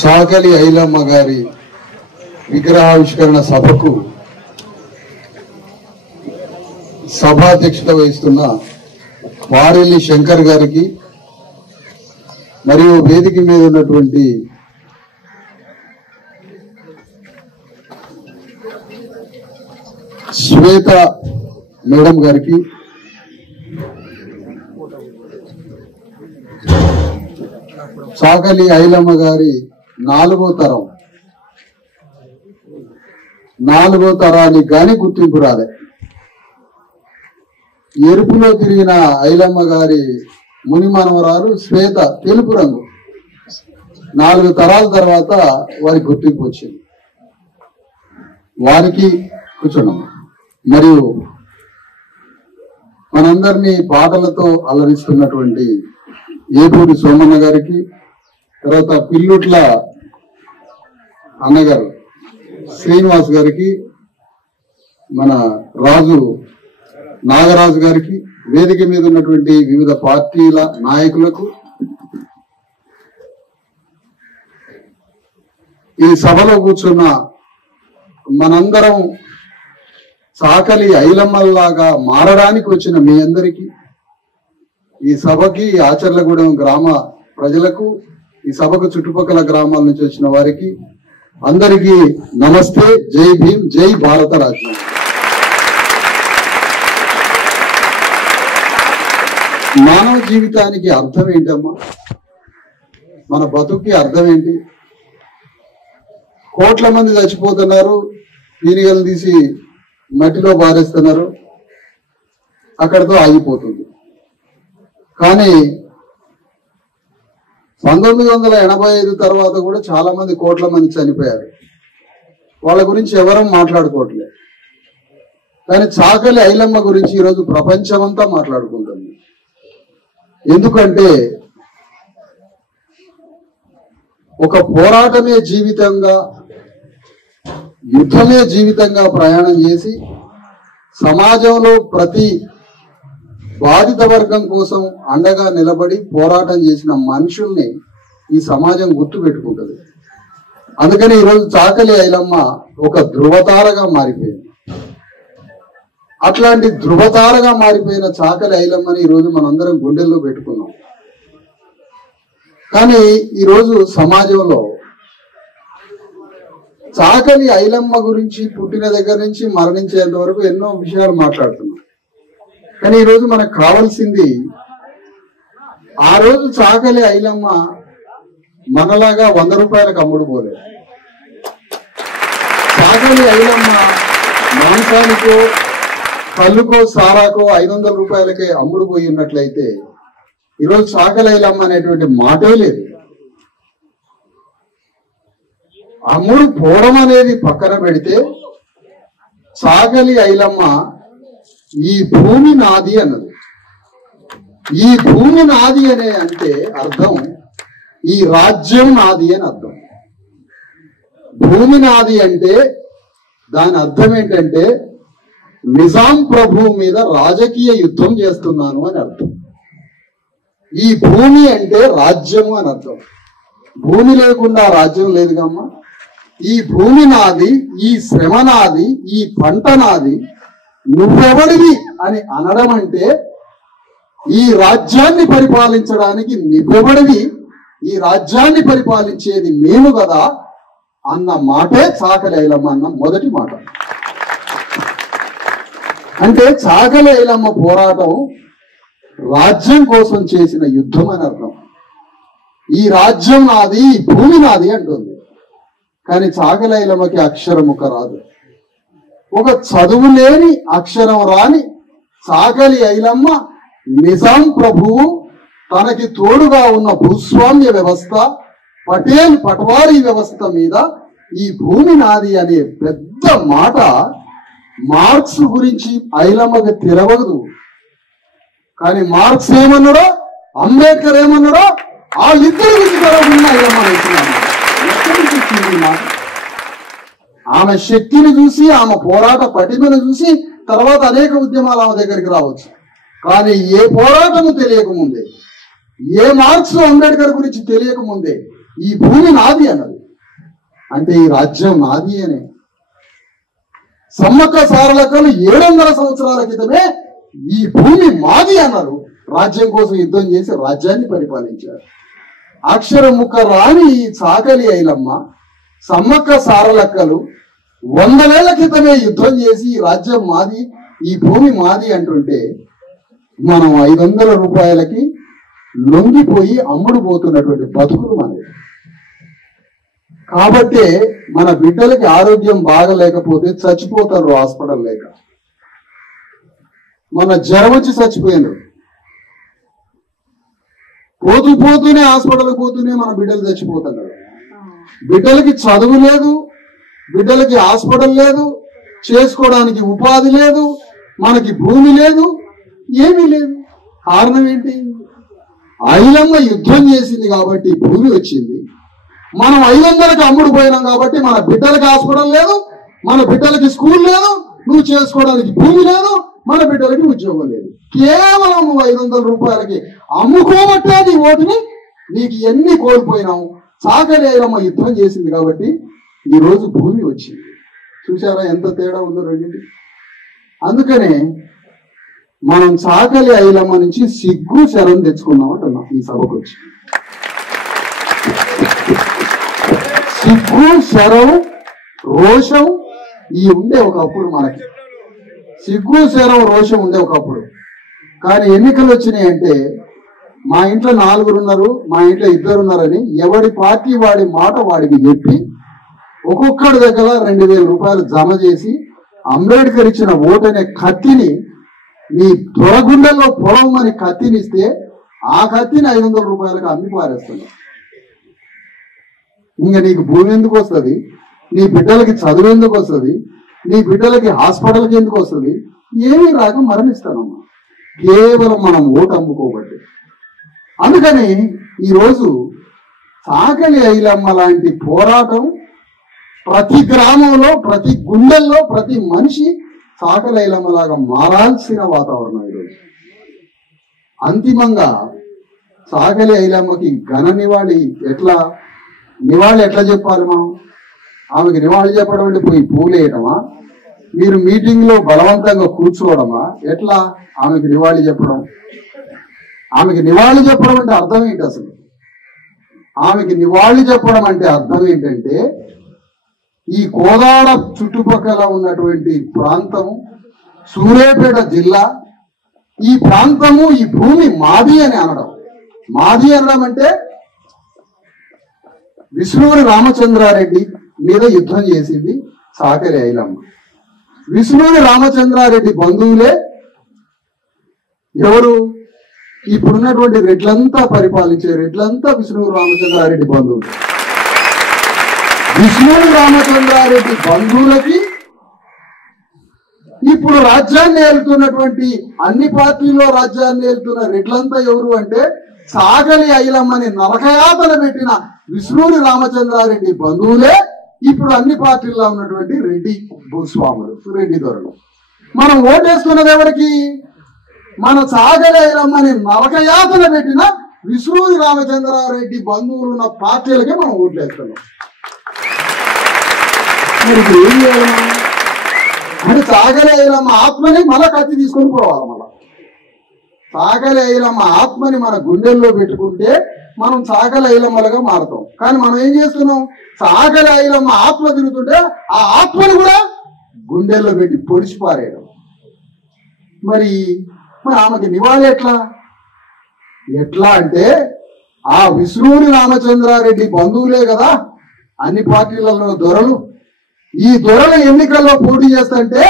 చాకలి ఐలమ్మ గారి విగ్రహావిష్కరణ సభకు సభాధ్యక్షత వహిస్తున్న వారెల్లి శంకర్ గారికి మరియు వేదిక మీద ఉన్నటువంటి శ్వేత మేడం గారికి, చాకలి ఐలమ్మ గారి నాలుగో తరానికి గాని గుర్తింపు రాలే. ఎరుపులో తిరిగిన ఐలమ్మ గారి ముని మనవరాలు శ్వేత తెలుపు రంగు. 4 తరాల తర్వాత వారికి గుర్తింపు వచ్చింది. వారికి కూర్చున్నాం. మరియు మనందరినీ పాటలతో అలరిస్తున్నటువంటి ఏపూరి సోమన్న గారికి, తర్వాత పిల్లుట్ల అన్నగారు శ్రీనివాస్ గారికి, మన రాజు నాగరాజు గారికి, వేదిక మీద ఉన్నటువంటి వివిధ పార్టీల నాయకులకు, ఈ సభలో కూర్చున్న మనందరం చాకలి ఐలమ్మల్లాగా మారడానికి వచ్చిన మీ అందరికీ, ఈ సభకి ఆచర్లగూడెం గ్రామ ప్రజలకు, ఈ సభకు చుట్టుపక్కల గ్రామాల నుంచి వచ్చిన వారికి అందరికీ నమస్తే. జై భీమ్, జై భారత రాజ్యం. మానవ జీవితానికి అర్థం ఏంటమ్మా? మన బతుక్కి అర్థం ఏంటి? కోట్ల మంది చచ్చిపోతున్నారు, పీనిగలు తీసి మట్టిలో బారేస్తున్నారు, అక్కడితో ఆగిపోతుంది. కానీ 1985 తర్వాత కూడా చాలా మంది, కోట్ల మంది చనిపోయారు. వాళ్ళ గురించి ఎవరూ మాట్లాడుకోవట్లేదు. కానీ చాకలి ఐలమ్మ గురించి ఈరోజు ప్రపంచమంతా మాట్లాడుకుంటుంది. ఎందుకంటే ఒక పోరాటమే జీవితంగా, యుద్ధమే జీవితంగా ప్రయాణం చేసి సమాజంలో ప్రతి బాధిత వర్గం కోసం అండగా నిలబడి పోరాటం చేసిన మనుషుల్ని ఈ సమాజం గుర్తు పెట్టుకుంటుంది. అందుకని ఈరోజు చాకలి ఐలమ్మ ఒక ధృవతారగా మారిపోయింది. అట్లాంటి ధృవతారగా మారిపోయిన చాకలి ఐలమ్మని ఈరోజు మనందరం గుండెల్లో పెట్టుకున్నాం. కానీ ఈరోజు సమాజంలో చాకలి ఐలమ్మ గురించి పుట్టిన దగ్గర నుంచి మరణించేంత వరకు ఎన్నో విషయాలు మాట్లాడుతున్నాం. కానీ ఈరోజు మనకు కావాల్సింది, ఆ రోజు చాకలి ఐలమ్మ మనలాగా 100 రూపాయలకు అమ్ముడు పోలేదు. చాకలి ఐలమ్మ మాంసానికో కళ్ళుకో సారాకో 500 రూపాయలకే అమ్ముడు పోయి ఉన్నట్లయితే ఈరోజు చాకలి ఐలమ్మ అనేటువంటి మాటే లేదు. అమ్ముడు పోవడం అనేది పక్కన పెడితే, చాకలి ఐలమ్మ ఈ భూమి నాది అన్నది. ఈ భూమి నాది అనే అంటే అర్థం ఈ రాజ్యం నాది అని అర్థం. భూమి నాది అంటే దాని అర్థం ఏంటంటే నిజాం ప్రభు మీద రాజకీయ యుద్ధం చేస్తున్నాను అని అర్థం. ఈ భూమి అంటే రాజ్యము అని అర్థం. భూమి లేకుండా రాజ్యం లేదుగమ్మా. ఈ భూమి నాది, ఈ శ్రమ నాది, ఈ పంట నాది, నువ్వెవడివి అని అనడం అంటే ఈ రాజ్యాన్ని పరిపాలించడానికి నువ్వెవడివి, ఈ రాజ్యాన్ని పరిపాలించేది మేము కదా అన్న మాటే చాకలి ఐలమ్మ అన్న మొదటి మాట. అంటే చాకలి ఐలమ్మ పోరాటం రాజ్యం కోసం చేసిన యుద్ధం అని అర్థం. ఈ రాజ్యం నాది, ఈ భూమి నాది అంటుంది. కానీ చాకలి ఐలమ్మకి అక్షరముఖ రాదు. ఒక చదువు లేని, అక్షరం రాని చాకలి ఐలమ్మ నిజాం ప్రభువు తనకి తోడుగా ఉన్న భూస్వామ్య వ్యవస్థ, పటేల్ పట్వారీ వ్యవస్థ మీద ఈ భూమి నాది అనే పెద్ద మాట మార్క్స్ గురించి ఐలమ్మకి తెలవదు. కానీ మార్క్స్ ఏమన్నాడో, అంబేద్కర్ ఏమన్నాడో వాళ్ళిద్దరి గురించి తెలవకుండా ఐలమ్మ వేసినాడు. ఆమె శక్తిని చూసి, ఆమె పోరాట పటిమను చూసి తర్వాత అనేక ఉద్యమాలు ఆమె దగ్గరికి రావచ్చు. కానీ ఏ పోరాటము తెలియకముందే ఏ మార్క్స్ అంబేద్కర్ గురించి తెలియక ముందే ఈ భూమి నాది అన్నది. అంటే ఈ రాజ్యం నాది అనే. సమ్మక్క సారలక్కలు 700 సంవత్సరాల క్రితమే ఈ భూమి మాది అన్నారు. రాజ్యం కోసం యుద్ధం చేసి రాజ్యాన్ని పరిపాలించారు. అక్షర ముక్క రాని ఈ చాకలి ఐలమ్మ, సమ్మక్క సారలక్కలు 100 ఏళ్ల క్రితమే యుద్ధం చేసి ఈ రాజ్యం మాది, ఈ భూమి మాది అంటుంటే మనం 500 రూపాయలకి లొంగిపోయి అమ్ముడు పోతున్నటువంటి బతుకులు మనది. కాబట్టే మన బిడ్డలకి ఆరోగ్యం బాగలేకపోతే చచ్చిపోతారు హాస్పిటల్ లేక. మన జ్వరం వచ్చి చచ్చిపోయినారు. పోతూనే హాస్పిటల్ పోతూనే మన బిడ్డలు చచ్చిపోతున్నారు. బిడ్డలకి చదువు లేదు, బిడ్డలకి హాస్పిటల్ లేదు, చేసుకోవడానికి ఉపాధి లేదు, మనకి భూమి లేదు, ఏమీ లేదు. కారణం ఏంటి? ఐలమ్మ యుద్ధం చేసింది కాబట్టి భూమి వచ్చింది. మనం 500కి అమ్ముడు పోయినాం కాబట్టి మన బిడ్డలకి హాస్పిటల్ లేదు, మన బిడ్డలకి స్కూల్ లేదు, నువ్వు చేసుకోవడానికి భూమి లేదు, మన బిడ్డలకి ఉద్యోగం లేదు. కేవలం నువ్వు 500 రూపాయలకి అమ్ముకోబట్టే నీ ఓటుని నీకు ఎన్ని కోల్పోయినావు. చాకలి ఐలమ్మ యుద్ధం చేసింది కాబట్టి ఈ రోజు భూమి వచ్చింది. చూసారా ఎంత తేడా ఉందో రెండింటి. అందుకనే మనం చాకలి ఐలమ్మ నుంచి సిగ్గు శరం తెచ్చుకున్నాం అంటున్నాం ఈ సభకు వచ్చి. సిగ్గు శరం రోషం ఈ ఉండే ఒకప్పుడు మనకి. సిగ్గు శరం రోషం ఉండే ఒకప్పుడు. కానీ ఎన్నికలు వచ్చినాయంటే మా ఇంట్లో 4 ఉన్నారు, మా ఇంట్లో 2 ఉన్నారని ఎవడి పార్టీ వాడి మాట వాడికి చెప్పి ఒక్కొక్కడి దగ్గర 2000 రూపాయలు జమ చేసి అంబేద్కర్ ఇచ్చిన ఓటు అనే కత్తిని నీ దొరగుండెల్లో పొడవమని కత్తినిస్తే ఆ కత్తిని 500 రూపాయలకు అమ్మి పారేస్తున్నావు. ఇంకా నీకు భూమి ఎందుకు వస్తుంది? నీ బిడ్డలకి చదువు ఎందుకు వస్తుంది? నీ బిడ్డలకి హాస్పిటల్కి ఎందుకు వస్తుంది? ఏమీ రాక మరణిస్తానమ్మా, కేవలం మనం ఓటు అమ్ముకోబట్టి. అందుకని ఈరోజు చాకలి ఐలమ్మ లాంటి పోరాటం ప్రతి గ్రామంలో, ప్రతి గుండెల్లో, ప్రతి మనిషి చాకలి ఐలమ్మ లాగా మారాల్సిన వాతావరణం ఈరోజు. అంతిమంగా చాకలి ఐలమ్మకి ఘన నివాళి ఎట్లా చెప్పాలి మనం? ఆమెకి నివాళి చెప్పడం అంటే పోయి పూలేయటమా? మీరు మీటింగ్ లో బలవంతంగా కూర్చోవడమా? ఎట్లా ఆమెకి నివాళి చెప్పడం? ఆమెకి నివాళి చెప్పడం అంటే అర్థం ఏంటి అసలు? ఆమెకి నివాళి చెప్పడం అంటే అర్థం ఏంటంటే ఈ కోదాడ చుట్టుపక్కల ఉన్నటువంటి ప్రాంతం, సూర్యాపేట జిల్లా, ఈ ప్రాంతము, ఈ భూమి మాది అని అనడం. మాది అనడం అంటే విష్ణువుని రామచంద్రారెడ్డి మీద యుద్ధం చేసింది చాకలి ఐలమ్మ. విష్ణువుని రామచంద్రారెడ్డి బంధువులే ఎవరు? ఇప్పుడున్నటువంటి రెడ్లంతా పరిపాలించే రెడ్లంతా విష్ణువు రామచంద్రారెడ్డి బంధువులు. విష్ణువు రామచంద్రారెడ్డి బంధువులకి ఇప్పుడు రాజ్యాన్ని ఏలుతున్నటువంటి, అన్ని పార్టీల్లో రాజ్యాన్ని ఏలుతున్న రెడ్లంతా ఎవరు అంటే చాకలి ఐలమ్మని నరకయాతన పెట్టిన విష్ణువుని రామచంద్రారెడ్డి బంధువులే ఇప్పుడు అన్ని పార్టీల్లో ఉన్నటువంటి రెడ్డి భూస్వాములు, రెడ్డి దొరలు. మనం ఓటేసుకున్నది ఎవరికి? మన చాకలి ఐలమ్మని నరకయాతన పెట్టిన విష్ణువుని రామచంద్రారెడ్డి బంధువులు ఉన్న పార్టీలకే మనం ఓట్లేస్తున్నాం. మరి ఏం చేయాలి? అంటే చాకలి ఐలమ్మ ఆత్మని మళ్ళా కత్తి తీసుకొని పోవాలి. మళ్ళా చాకలి ఐలమ్మ ఆత్మని మన గుండెల్లో పెట్టుకుంటే మనం చాకలి ఐలమ్మలుగా మారుతాం. కానీ మనం ఏం చేస్తున్నాం? చాకలి ఐలమ్మ ఆత్మ తిరుగుతుంటే ఆ ఆత్మని కూడా గుండెల్లో పెట్టి పొడిచిపారేయడం. మరి ఆమెకి నివాళి ఎట్లా అంటే ఆ విష్ణువుని రామచంద్రారెడ్డి బంధువులే కదా అన్ని పార్టీలలో దొరలు. ఈ దొరల ఎన్నికల్లో పోటీ చేస్తుంటే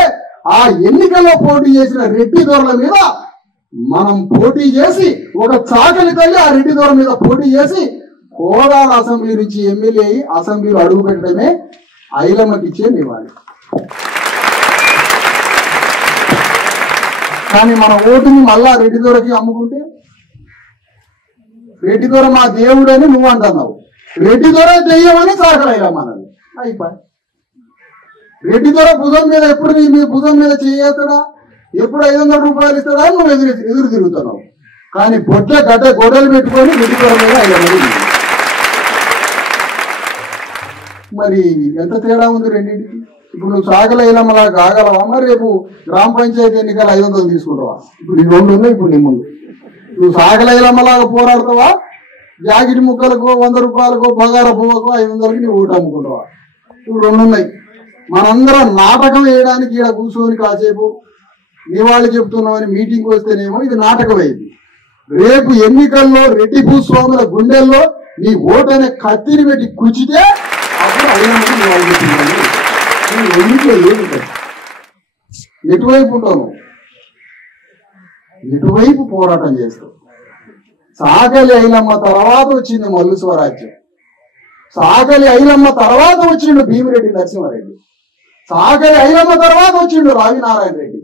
ఆ ఎన్నికల్లో పోటీ చేసిన రెడ్డి దొరల మీద మనం పోటీ చేసి, ఒక చాకలి తల్లి ఆ రెడ్డి దొర మీద పోటీ చేసి కోదాడ అసెంబ్లీ నుంచి ఎమ్మెల్యే అయి అసెంబ్లీలో అడుగు పెట్టడమే ఐలమ్మకి ఇచ్చే నివాళి. కానీ మన ఓటుని మళ్ళా రెడ్డి దొరకి అమ్ముకుంటే, రెడ్డి దొర మా దేవుడు అని నువ్వు అంటున్నావు, రెడ్డి దొర దెయ్యమని చాకలి ఐలమ్మ అన్నది. అయిపోయి రెడ్డి దొర భుజం మీద ఎప్పుడు నీ భుజం మీద చేస్తాడా? ఎప్పుడు 500 రూపాయలు ఇస్తాడా? నువ్వు ఎదురు తిరుగుతున్నావు. కానీ బొడ్ల గడ్డ గొడవలు పెట్టుకొని విడిపోవడం మీద ఐలమ్మది. మరి ఎంత తేడా ఉంది రెండింటికి? ఇప్పుడు నువ్వు సాగల ఐలమ్మలా కాగలవా? మరి రేపు గ్రామ పంచాయతీ ఎన్నికలు 500 తీసుకుంటావా? ఇప్పుడు ఈ 2 ఉన్నాయి. ఇప్పుడు నీ ముందు నువ్వు సాగల ఐలమ్మలాగా పోరాడతావా? జాకెట్ ముక్కలకు 100 రూపాయలకు బగార పువ్వకు 500కి నీ ఓటు అమ్ముకుంటావా? ఇప్పుడు 2 ఉన్నాయి. మనందరం నాటకం వేయడానికి ఇక్కడ కూర్చొని కాసేపు నివాళి చెప్తున్నామని మీటింగ్ వస్తేనేమో ఇది నాటకం అయింది. రేపు ఎన్నికల్లో రెడ్డి భూస్వాముల గుండెల్లో నీ ఓటు అనే కత్తిని పెట్టి కుచితే అప్పుడు ఐలమ్మకి నివాళి చెప్తున్నాను. ఎన్నికలో ఏమి ఎటువైపు ఉంటావు? ఎటువైపు పోరాటం చేస్తావు? సాగలి ఐలమ్మ తర్వాత వచ్చింది మల్లు స్వరాజ్యం. సాగలి ఐలమ్మ తర్వాత వచ్చిండు భీమిరెడ్డి నరసింహారెడ్డి. సాగలి ఐలమ్మ తర్వాత వచ్చిండు రావినారాయణ రెడ్డి.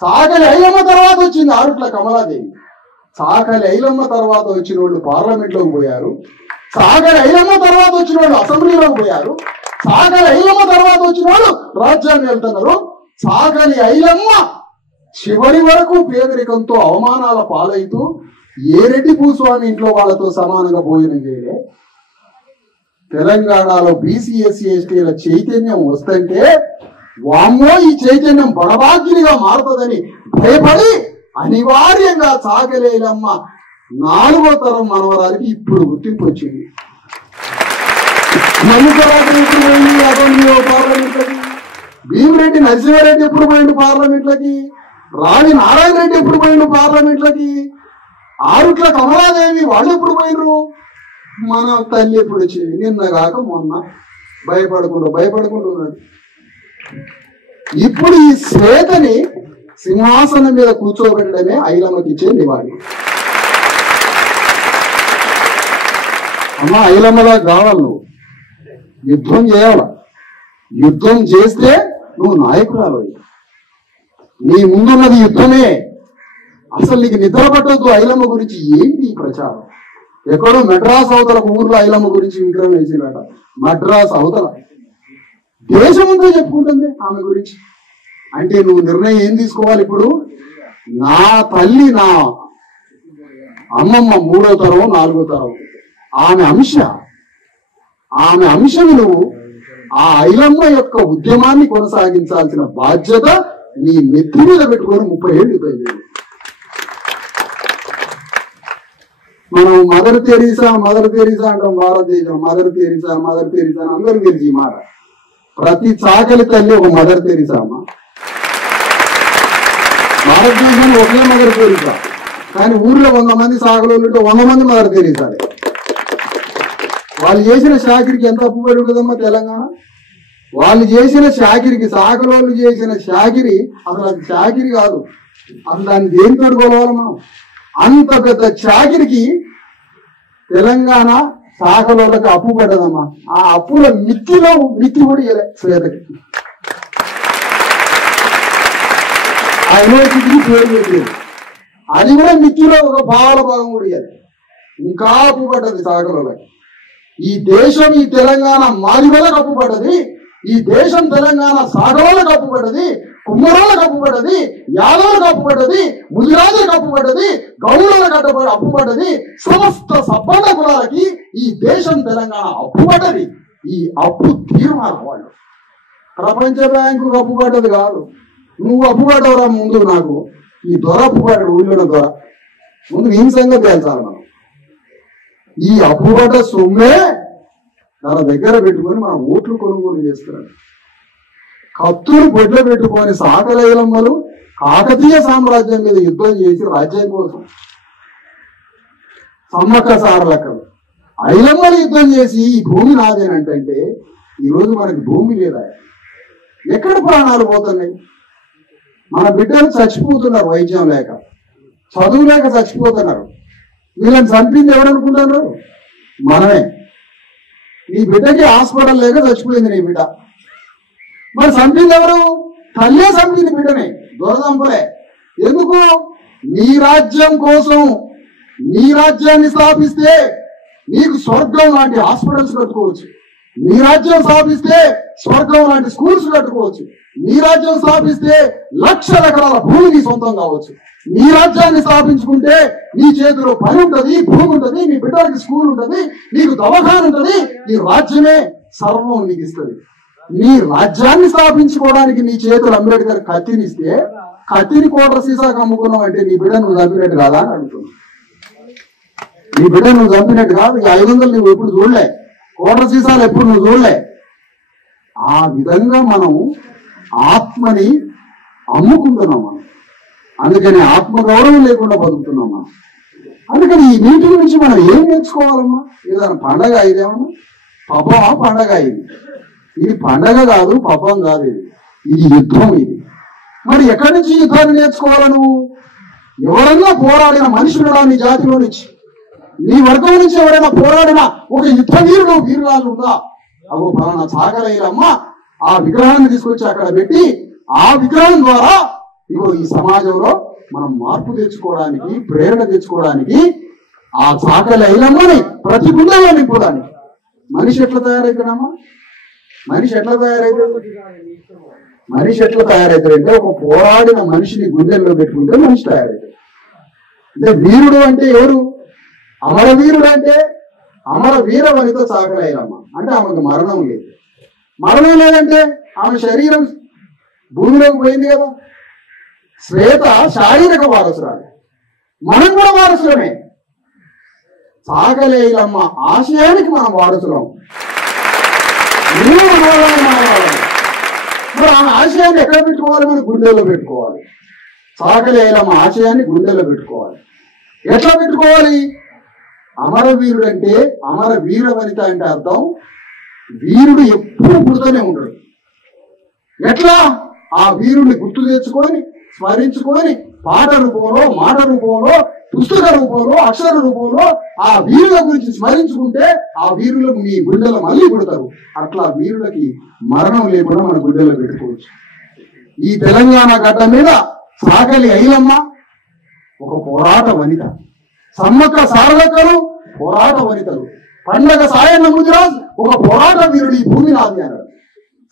సాగలి ఐలమ్మ తర్వాత వచ్చింది ఆరుట్ల కమలాదేవి. సాగలి ఐలమ్మ తర్వాత వచ్చిన వాళ్ళు పార్లమెంట్లోకి పోయారు. సాగలి ఐలమ్మ తర్వాత వచ్చిన వాళ్ళు అసెంబ్లీలోకి పోయారు. సాగలి ఐలమ్మ తర్వాత వచ్చిన వాళ్ళు రాజ్యాన్ని వెళ్తున్నారు. సాగలి ఐలమ్మ చివరి వరకు పేదరికంతో అవమానాల పాలైతూ ఏ రెడ్డి భూస్వామి ఇంట్లో వాళ్ళతో సమానంగా భోజనం చేయలే. తెలంగాణలో బీసీ ఎస్సీ ఎస్టీల చైతన్యం వస్తుంటే వామ్మో ఈ చైతన్యం బడబాగ్గినిగా మారుతుందని భయపడి అనివార్యంగా సాగలి ఐలమ్మ 4వ తరం మనవరాలికి ఇప్పుడు గుర్తింపు వచ్చింది. మల్లికరాజు ఎప్పుడు పోయింది పార్లమెంట్లకి? భీమిరెడ్డి నరసింహారెడ్డి ఎప్పుడు పోయిండు పార్లమెంట్లకి? రావి నారాయణ రెడ్డి ఎప్పుడు పోయిండు పార్లమెంట్లకి? ఆరుట్ల కమలాదేవి వాళ్ళు ఎప్పుడు పోయినరు? మన తల్లి ఎప్పుడు వచ్చింది? నిన్న కాక మొన్న భయపడుకుంటున్నాడు. ఇప్పుడు ఈ శ్వేతని సింహాసనం మీద కూర్చోబెట్టడమే ఐలమ్మకి ఇచ్చే నివాళి. అమ్మా ఐలమ్మలా కావాలి. నువ్వు యుద్ధం చేయాల. యుద్ధం చేస్తే నువ్వు నాయకురాలు. నీ ముందున్నది యుద్ధమే. అసలు నీకు నిద్ర పట్టొద్దు. ఐలమ్మ గురించి ఏంటి ప్రచారం? ఎక్కడో మెడ్రాస్ అవతల ఊర్లో ఐలమ్మ గురించి విగ్రహం వేసినట. మద్రాస్ అవతల దేశమంతా చెప్పుకుంటుంది ఆమె గురించి. అంటే నువ్వు నిర్ణయం ఏం తీసుకోవాలి ఇప్పుడు? నా తల్లి, నా అమ్మమ్మ 3వ తరం 4వ తరం ఆమె అంశం నువ్వు ఆ ఐలమ్మ యొక్క ఉద్యమాన్ని కొనసాగించాల్సిన బాధ్యత నీ నెత్తి మీద పెట్టుకొని 30 ఏళ్ళు యుద్ధం చేయాలి. మనం మదర్ తెరీసా అంటాం భారతదేశం. మదర్ తెరీసా అని అందరూ తెలిసి ఈ మాట. ప్రతి చాకలి తల్లి ఒక మదర్ తెరీసా అమ్మ. భారతదేశానికి ఒకే మదర్ తెరీసా. కానీ ఊర్లో 100 మంది సాగలోళ్ళు ఉంటే 100 మంది మదర్ తెరీసాలే. వాళ్ళు చేసిన షాకిరికి ఎంత అప్పు పడి ఉంటుందమ్మా తెలంగాణ? వాళ్ళు చేసిన షాకిరికి, సాగలోళ్ళు చేసిన షాకిరి అసలు అది షాకిరి కాదు. అసలు దాన్ని దేనితో కొలవాలి మనం? అంత పెద్ద చాకిరికి తెలంగాణ సాగలోళ్ళకి అప్పు పడ్డదమ్మా. ఆ అప్పుల మిత్తి కూడా ఇవ్వలే శ్వేతకి. ఆ యూనివర్సిటీకి పేరు పెట్టలేదు. అది కూడా మిత్తిలో ఒక భావాల భాగం కూడా ఇవ్వాలి. ఇంకా అప్పు పడ్డది సాగలోళ్ళకి. ఈ దేశం, ఈ తెలంగాణ మాదిగోళ్ళకి అప్పు పడ్డది. ఈ దేశం తెలంగాణ సాగలోళ్ళకి అప్పు పడ్డది. కుమ్మరోళ్ళకు అప్పు పడ్డది. యాదవులకు అప్పు పడ్డది. ముదిరాజులకు అప్పు పడ్డది. గౌడులకు అప్పు పడ్డది. సమస్త సబ్బండ కులాలకి ఈ దేశం తెలంగాణ అప్పు పడ్డది. ఈ అప్పు తీర్మానం వాళ్ళు. ప్రపంచ బ్యాంకు అప్పు పడ్డది కాదు. నువ్వు అప్పు పడ్డవరా ముందు? నాకు ఈ దొర అప్పు పడ్డాడు. ఊళ్ళో దొర ముందు నీ సంగతి తెలుసాలి మనం. ఈ అప్పు పడ్డ సొమ్మే తన దగ్గర పెట్టుకొని మనం ఓట్లు కొనుగోలు చేస్తున్నాడు. కత్తులు బొడ్లు పెట్టుకొని సాగలి ఐలమ్మలు కాకతీయ సామ్రాజ్యం మీద యుద్ధం చేసి రాజ్యం కోసం సమ్మక్క సారలక్కలు ఐలమ్మలు యుద్ధం చేసి ఈ భూమి నాదేనంటే ఈరోజు మనకి భూమి లేదా? ఎక్కడ ప్రాణాలు పోతున్నాయి? మన బిడ్డలు చచ్చిపోతున్నారు వైద్యం లేక, చదువు లేక చచ్చిపోతున్నారు. వీళ్ళని చంపింది ఎవరనుకుంటారు? మనమే. నీ బిడ్డకి హాస్పిటల్ లేక చచ్చిపోయింది నీ బిడ్డ. మరి చంపింది ఎవరు? తల్లే చంపింది బిడ్డనే. దొరదంపలే. ఎందుకు? నీ రాజ్యం కోసం. నీ రాజ్యాన్ని స్థాపిస్తే నీకు స్వర్గం లాంటి హాస్పిటల్స్ కట్టుకోవచ్చు. నీ రాజ్యం స్థాపిస్తే స్వర్గం లాంటి స్కూల్స్ కట్టుకోవచ్చు. నీ రాజ్యం స్థాపిస్తే లక్షల ఎకరాల భూమి నీ సొంతం కావచ్చు. నీ రాజ్యాన్ని స్థాపించుకుంటే నీ చేతిలో పని ఉంటది, భూమి ఉంటది, నీ బిడ్డలకి స్కూల్ ఉంటది, నీకు దవాఖాన ఉంటది, నీ రాజ్యమే సర్వం నీకు ఇస్తుంది. నీ రాజ్యాన్ని స్థాపించుకోవడానికి నీ చేతులు అంబేద్కర్ కత్తినిస్తే కత్తిని కోట్ల సీసాకు అమ్ముకున్నావు అంటే నీ బిడ్డ నువ్వు చంపినట్టు కాదా అని అడుగుతున్నావు. నీ బిడ్డ నువ్వు చంపినట్టు కాదు. 500 నువ్వు ఎప్పుడు చూడలే, కోట్ల సీసాలు ఎప్పుడు నువ్వు చూడలే. ఆ విధంగా మనం ఆత్మని అమ్ముకుంటున్నాం మనం. అందుకని ఆత్మగౌరవం లేకుండా బతుకుతున్నాం మనం. అందుకని ఈ వీటి నుంచి మనం ఏం నేర్చుకోవాలమ్మా? ఏదైనా పండగ ఇదేమన్నా పబ్బమా? పండగ ఇది పండగ కాదు, పబ్బం కాదు, ఇది యుద్ధం. ఇది మరి ఎక్కడి నుంచి యుద్ధాన్ని నేర్చుకోవాలా? నువ్వు ఎవరన్నా పోరాడిన మనుషులు నీ జాతిలో నుంచి, నీ వర్గం నుంచి ఎవరైనా పోరాడిన ఒక యుద్ధ వీరుడు వీరురాలు ఉందా? అవు ఫలానా చాకలయ్యమ్మ ఆ విగ్రహాన్ని తీసుకొచ్చి అక్కడ పెట్టి ఆ విగ్రహం ద్వారా ఇగో ఈ సమాజంలో మనం మార్పు తెచ్చుకోవడానికి, ప్రేరణ తెచ్చుకోవడానికి ఆ చాకలయ్యమ్మని ప్రతి గుండెలో నింపడానికి. మనిషి ఎట్లా తయారైతున్నామా? మనిషి ఎట్లా తయారవుతాడంటే ఒక పోరాడిన మనిషిని గుండెల్లో పెట్టుకుంటే మనిషి తయారవుతాడు. అంటే వీరుడు అంటే ఎవరు? అమరవీరుడు అంటే అమర వీర వనిత చాకలయ్యమ్మ. అంటే ఆమెకు మరణం లేదు. మరణం లేదంటే ఆమె శరీరం భూమిలోకి పోయింది కదా. శ్వేత శారీరక వారసురాలు, మనం కూడా వారసులమే. చాకలయ్యమ్మ ఆశయానికి మనం వారసులం. మరి ఆమె ఆశయాన్ని ఎక్కడ పెట్టుకోవాలి? మన గుండెల్లో పెట్టుకోవాలి. చాకలయ్యమ్మ ఆశయాన్ని గుండెల్లో పెట్టుకోవాలి. ఎట్లా పెట్టుకోవాలి? అమరవీరుడు అంటే అమర వీర వనిత అంటే అర్థం వీరుడు ఎప్పుడు పుడుతూనే ఉంటాడు. ఎట్లా? ఆ వీరుడిని గుర్తు తెచ్చుకొని స్మరించుకొని పాట రూపంలో, మాట రూపంలో, పుస్తక రూపంలో, అక్షర రూపంలో ఆ వీరుల గురించి స్మరించుకుంటే ఆ వీరులు నీ గుండెలో మళ్ళీ పుడతారు. అట్లా వీరులకి మరణం లేకుండా మన గుండెలో పెట్టుకోవచ్చు. ఈ తెలంగాణ గడ్డ మీద చాకలి ఐలమ్మ ఒక పోరాట వనిత, సమ్మక్క సారలక్కలు పోరాట వనితలు, పండగ సాయన్న ముదిరాజ్ ఒక పోరాట వీరుడు. ఈ భూమి నాది అన్నాడు.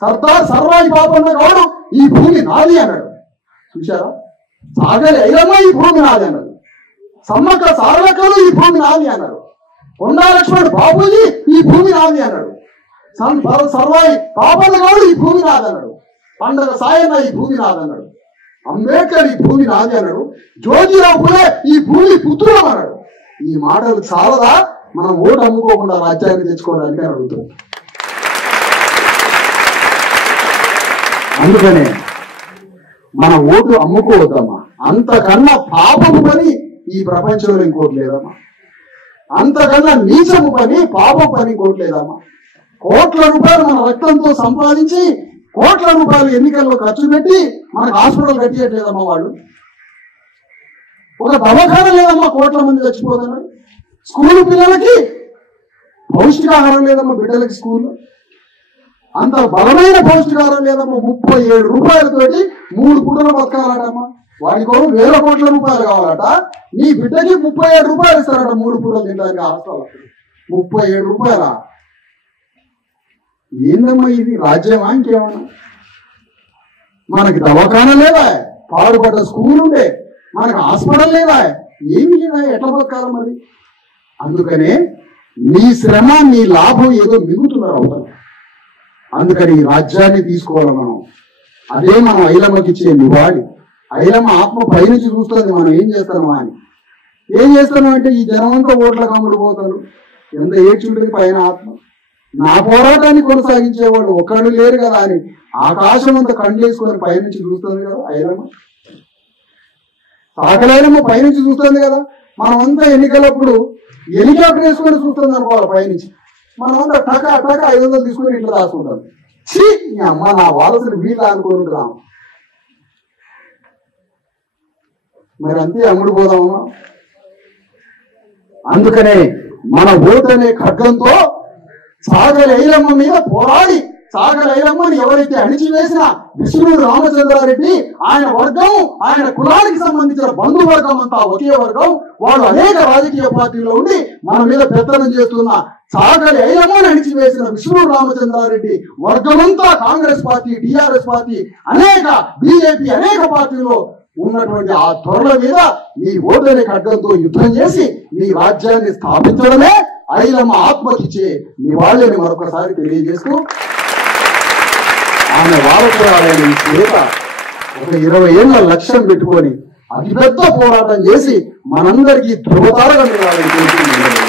సర్దార్ సర్వాయి పాపన్న గౌడు ఈ భూమి నాది అన్నాడు. చూశారా? చాకలి ఐలమ్మ ఈ భూమి నాది అన్నాడు. సమ్మక్క సారలక్కలు ఈ భూమి నాది అన్నాడు. కొండా లక్ష్మణ్ బాబూజీ ఈ భూమి నాది అన్నాడు. సర్వాయి పాపన్న గౌడు ఈ భూమి నాది అన్నాడు. పండగ సాయన్న ఈ భూమి నాది అన్నాడు. అంబేద్కర్ ఈ భూమి నాది అన్నాడు. జ్యోతిరావు పులే ఈ భూమి పుత్రులం అన్నాడు. ఈ మాటలు చాలదా మనం ఓటు అమ్ముకోకుండా రాజ్యాన్ని తెచ్చుకోవడానికి అని అడుగుతాం. అందుకనే మన ఓటు అమ్ముకోవద్దమ్మా. అంతకన్నా పాపము పని ఈ ప్రపంచంలో ఇంకోటి లేదమ్మా. అంతకన్నా నీచము పని, పాపం పని ఇంకోటి లేదమ్మా. కోట్ల రూపాయలు మన రక్తంతో సంపాదించి కోట్ల రూపాయలు ఎన్నికల్లో ఖర్చు పెట్టి మనకు హాస్పిటల్ కట్టియట్లేదమ్మా వాళ్ళు. ఒక దవాఖాన లేదమ్మా, కోట్ల మంది చచ్చిపోతున్నారు. స్కూల్ పిల్లలకి పౌష్టికాహారం లేదమ్మా, బిడ్డలకి స్కూల్ అంత బలమైన పౌష్టికాహారం లేదమ్మా. 37 రూపాయలతోటి 3 పూటలు బతకాలటమ్మా. వాడికి 1000 కోట్ల రూపాయలు కావాలట. నీ బిడ్డకి 37 రూపాయలు ఇస్తారట 3 పూటలు తినడానికి హాస్టల్. 37 రూపాయలా? ఏందమ్మా ఇది? రాజ్యమా ఇంకేమన్నా? మనకి దవాఖాన లేదా? పాడుపడ్డ స్కూల్ ఉండే, మనకు హాస్పిటల్ లేదా? ఏమి లేదా? ఎట్లా బతకాలి మరి? అందుకనే నీ శ్రమ నీ లాభం ఏదో మిగుతున్నారు అవతల. అందుకని ఈ రాజ్యాన్ని తీసుకోవాలి మనం. అదే మనం ఐలమ్మకి ఇచ్చే నివాళి. ఐలమ్మ ఆత్మ పైనుంచి చూస్తుంది మనం ఏం చేస్తామా అని. ఏం చేస్తాను అంటే ఈ జనమంతా ఓట్ల కమ్ముడు పోతారు. ఎంత ఏడ్చుంటుంది పైన ఆత్మ. నా పోరాటాన్ని కొనసాగించేవాళ్ళు ఒక్కడు లేరు కదా అని ఆకాశం అంతా కండ్లేసుకొని పైనుంచి చూస్తుంది కదా ఐలమ్మ. చాకలైలమ్మ పైనుంచి చూస్తుంది కదా. మనమంతా ఎన్నికలప్పుడు హెలికాప్టర్ వేసుకొని చూస్తుంది అనుకోవాలి పైనుంచి. మనమంతా టకా టకా 500 తీసుకొని ఇంట్లో రాసుకుంటాం. ఛీ అమ్మ నా వారసులు వీళ్ళ అనుకుంటున్నాం. మరి అంతే అమ్ముడు పోదామా? అందుకనే మన ఓటు అనే ఖడ్గంతో చాకలి ఐలమ్మ మీద పోరాడి చాగల ఐలమ్మని ఎవరైతే అణిచివేసిన విష్ణుడు రామచంద్రారెడ్డి, ఆయన వర్గం, ఆయన కులానికి సంబంధించిన బంధువర్గం అంతా ఒకే వర్గం, వాళ్ళు అనేక రాజకీయ పార్టీల్లో ఉండి మన మీద పెత్తనం చేస్తున్న చాగలి ఐలమ్మని అణిచివేసిన విష్ణుడు రామచంద్రారెడ్డి వర్గమంతా కాంగ్రెస్ పార్టీ, టిఆర్ఎస్ పార్టీ, అనేక బీజేపీ, అనేక పార్టీలో ఉన్నటువంటి ఆ త్వరల మీద నీ ఓటని ఖడ్గంతో యుద్ధం చేసి నీ రాజ్యాన్ని స్థాపించడమే ఐలమ్మ ఆత్మకిచ్చే నివాళిని మరొకసారి తెలియజేస్తూ, ఆమె వారసురాలైన ఈ శ్వేత ఒక 20 ఏళ్ల లక్ష్యం పెట్టుకొని అతిపెద్ద పోరాటం చేసి మనందరికీ ధృవతారగా నిలవాలని కోరుకుంటున్నాను.